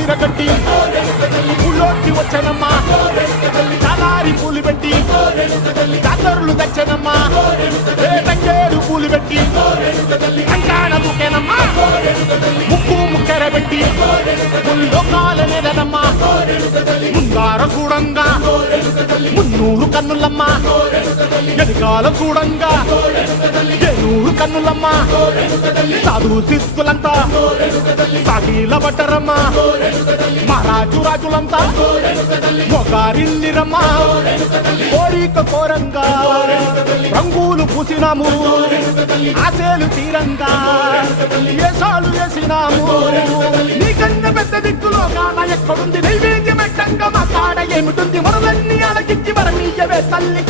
విరగట్టి ఊళ్ళోకి వచ్చనమ్మా చాలారి పూలు పెట్టి జాతరులు తెచ్చనమ్మా తంగేరు పూలు పెట్టి కంకాణ ముఖ్యనమ్మా ముక్కు ముక్కెర పెట్టి ముల్లోకాల నేలనమ్మా ముందార చూడంగా మున్నూరు కన్నులమ్మ ఎనకాల చూడంగా ఏనూరు కన్నులమ్మ సాధు సిద్ధులంతా సాగిల బట్టరమ్మ మహారాజు రాజులంతా మొగారిల్లిరమ్మ కోరిక కోరంగా రంగులు పూసినాము ఆశలు తీరంగా ఏసాలు వేసినాము నీకన్నా పెద్ద దిక్కులో కాన ఎక్కడుంది నైవేద్యం పెట్టంగా మా కాడ ఏమిటుంది మనలన్నీ అలకించి మరణీయవే తల్లి